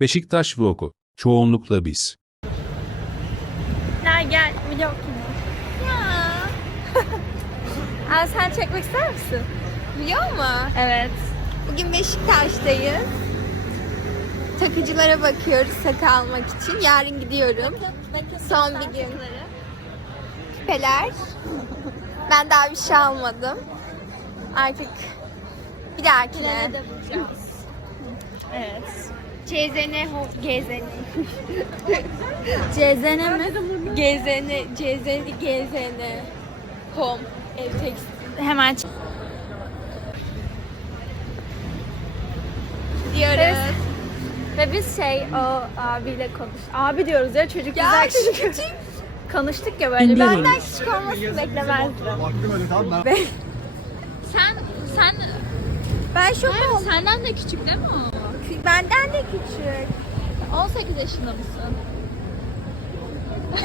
Beşiktaş Vlogu. Çoğunlukla biz. Gel gel vlog. Aa, sen çekmek ister misin? Biliyor musun? Evet. Bugün Beşiktaş'tayız. Takıcılara bakıyoruz sakı almak için. Yarın gidiyorum. Son bir gün. Küpeler. Ben daha bir şey almadım. Artık bir dahakine. Evet. CZN ho- GZN. CZN mi? GZN, CZN, GZN. Home. Ev tekstil. Hemen ç- Diyoruz. Ve biz şey o abiyle konuş. Abi diyoruz ya çocuk Ya güzel çocuk küçük. Konuştuk ya böyle. Ben Benden küçük olmasını beklemezdim. sen sen Ben şok oldum. senden de küçük değil mi o? Benden de küçük. 18 yaşında mısın?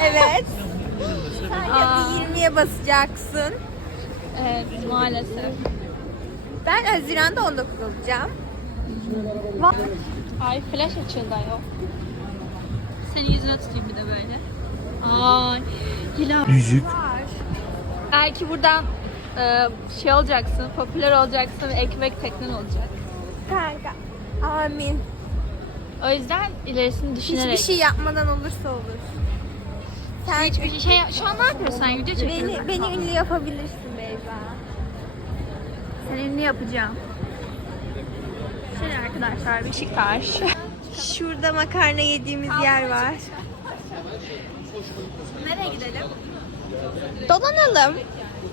Evet. Sen Aa. de 20'ye basacaksın. Evet maalesef. Ben Haziran'da 19 olacağım. Ay flash açıldı yok. Senin yüzüne tutayım bir de böyle. Ay Hilal. Yüzük. Belki buradan e, şey olacaksın, popüler olacaksın ve ekmek teknen olacak. Kanka. Amin. O yüzden ilerisini düşünerek. Hiçbir şey yapmadan olursa olur. Sen Hiçbir şey. Şu an ne yapıyorsun sen? Video çekiyorsun. beni, beni ünlü yapabilirsin Beyza. Seni ünlü yapacağım. Şöyle arkadaşlar Beşiktaş. Şurada makarna yediğimiz yer var. Nereye gidelim? Dolanalım.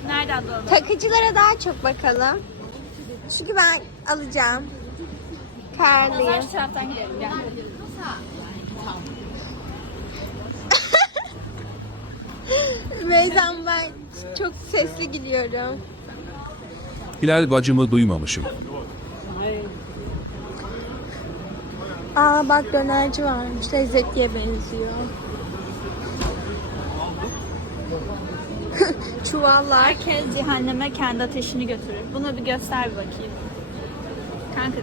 Nereden dolanalım? Takıcılara daha çok bakalım. Çünkü ben alacağım. Karlıyım. Şu taraftan gidelim gel. Beyza'm ben çok sesli gidiyorum. Hilal bacımı duymamışım. Aa bak dönerci varmış. Lezzetliye benziyor. Çuvallar. Herkes cehenneme kendi ateşini götürür. Bunu bir göster bir bakayım. Kanka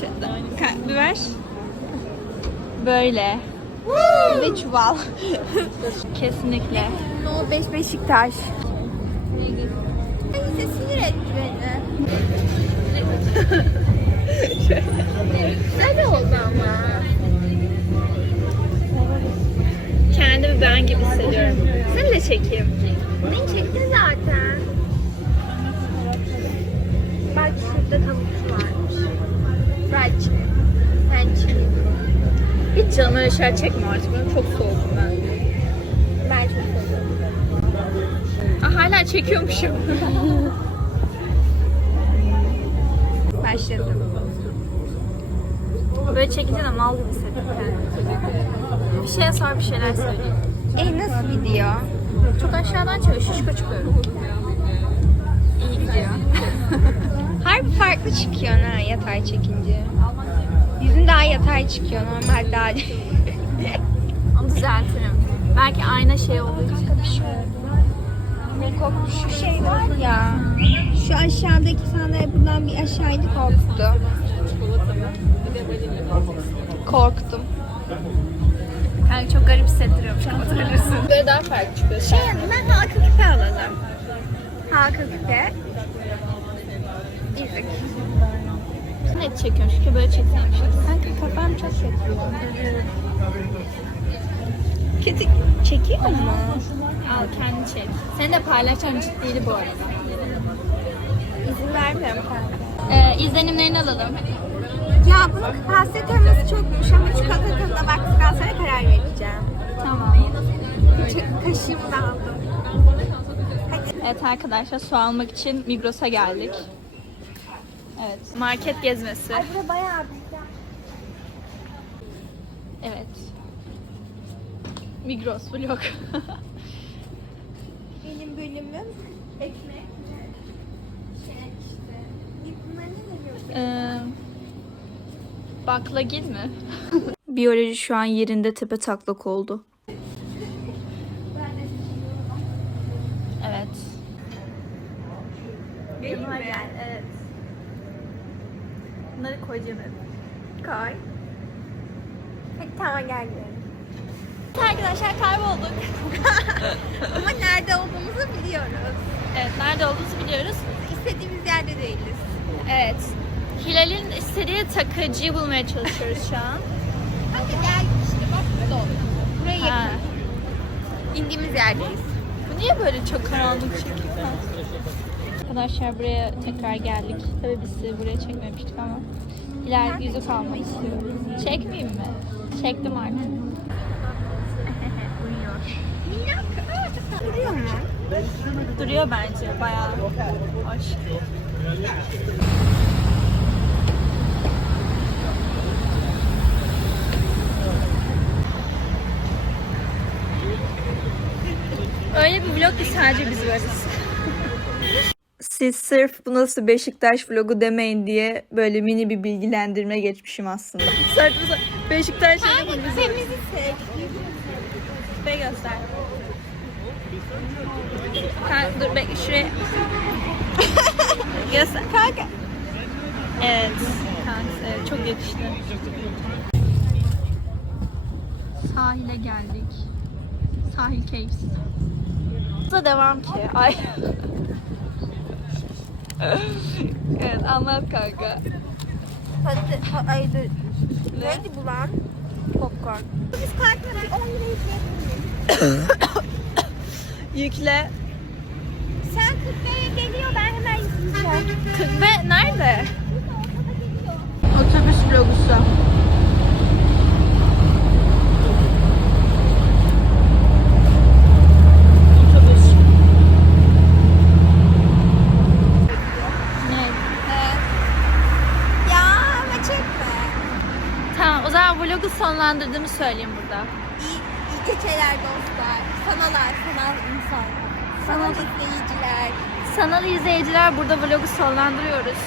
kanka, bir ver. Böyle. Ve çuval. Kesinlikle. No 5 Beşiktaş. Neyse sinir etti beni. Güzel oldu ama. Kendimi ben gibi hissediyorum. Seni de çekeyim. Beni çektin zaten. Bak şurada tavuk varmış. Belki. Belki. Hiç canım öyle şeyler çekme artık. Ben çok soğudum ben. Ben çok seviyorum. Aa, hala çekiyormuşum. Başladım. Böyle çekince de mal gibi hissediyorum kendimi. Bir şeye sor bir şeyler söyleyeyim. E nasıl gidiyor? Çok aşağıdan çıkıyor. Şişko çıkıyorum. İyi gidiyor. Harbi farklı çıkıyor ha yatay çekince. Yüzün daha yatay çıkıyor normal daha Onu düzeltirim. Belki ayna şey olduğu için. Şu şey var ya. Şu aşağıdaki sandalye buradan bir aşağıydı korktu. Korktum. Yani çok garip hissettiriyormuş kapatabilirsin. Böyle daha farklı çıkıyor. Şey ben halka küpe alalım. Küpe. Yüzük. Ne çekiyorum çünkü böyle çekiyormuş. Kanka kafam çok kötü. Kötü çekiyor mu? Al kendi çek. Seni de paylaşacağım ciddiydi bu arada. İzin vermiyorum. Ee, izlenimlerini alalım. Ya bunun kapasite teması çokmuş ama çikolata tadına baktıktan sonra karar vereceğim. Tamam. Kaşığımı da aldım. Evet arkadaşlar su almak için Migros'a geldik. Evet. Market gezmesi. Burada bayağı büyük. Evet. Migros vlog. Benim bölümüm ekmek. Şey işte. Bunlar ne deniyor? Ee, baklagil mi? Biyoloji şu an yerinde tepe taklak oldu. Evet. Benim mi? Evet. Bunları koyacağım hep. Koy. Tamam gel gidelim. Arkadaşlar kaybolduk. Ama nerede olduğumuzu biliyoruz. Evet nerede olduğumuzu biliyoruz. İstediğimiz yerde değiliz. Evet. Hilal'in istediği takıcıyı bulmaya çalışıyoruz şu an. Kanka gel işte bak burada oluyor. Buraya yakın. İndiğimiz yerdeyiz. Niye böyle çok karanlık çekiyor? Arkadaşlar buraya tekrar geldik. Tabii biz sizi buraya çekmemiştik ama Hilal yüzük almak istiyor. Çekmeyeyim mi? Çektim artık. Duruyor mu? Duruyor bence bayağı. Hoş. Öyle bir vlog ki sadece biz varız. Siz sırf bu nasıl Beşiktaş vlogu demeyin diye böyle mini bir bilgilendirme geçmişim aslında. Sapan. Beşiktaş Hayır, temizi seç. Be göster. Kanka dur bekle şuraya. göster. Kanka. Evet. Kanka evet, çok yakıştı. Sahile geldik. Sahil caves. Da devam ki. Ay. evet anlat kanka. Hadi, ha, ay dur. Neydi bu lan? Popcorn. Biz kartına bir 10 lira yükleyelim. Yükle. Sen 40 liraya geliyor ben hemen yükleyeceğim. Ve nerede? Otobüs vlogusu. Otobüs. Ne? Ya ama çekme. Tamam o zaman vlogu sonlandırdığımı söyleyeyim burada. İyi, iyi geceler dostlar. Sanalar, sanal insanlar. Sanal izleyiciler. Sanal izleyiciler burada vlogu sonlandırıyoruz.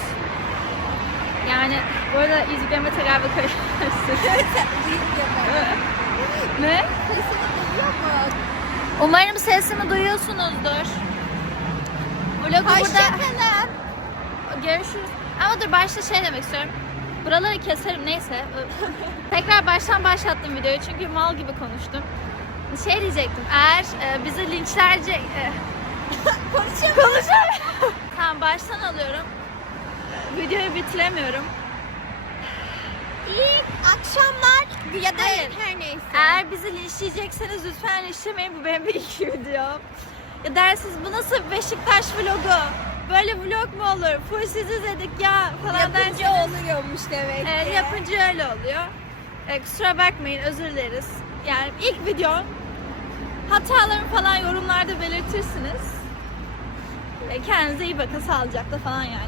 Yani bu arada yüzüklerime tekrar bakabilirsiniz. ne? Sesini duyuyor mu? Umarım sesimi duyuyorsunuzdur. Vlogu burada... Hoşçakalın. Görüşürüz. Ama dur başta şey demek istiyorum. Buraları keserim neyse. Tekrar baştan başlattım videoyu çünkü mal gibi konuştum. Şey diyecektim. Eğer e, bizi linçlerce... E, Konuşamıyorum. tamam baştan alıyorum. Videoyu bitiremiyorum. İyi akşamlar ya da Hayır. her neyse. Eğer bizi linçleyecekseniz lütfen linçlemeyin. Bu benim bir ilk videom. Ya dersiniz bu nasıl Beşiktaş vlogu? Böyle vlog mu olur? Full siz izledik ya falan Yapınca dersiniz. oluyormuş demek ki. Evet, yapınca öyle oluyor. E, kusura bakmayın, özür dileriz. Yani ilk video hatalarımı falan yorumlarda belirtirsiniz. E, kendinize iyi bakın, sağlıcakla falan yani.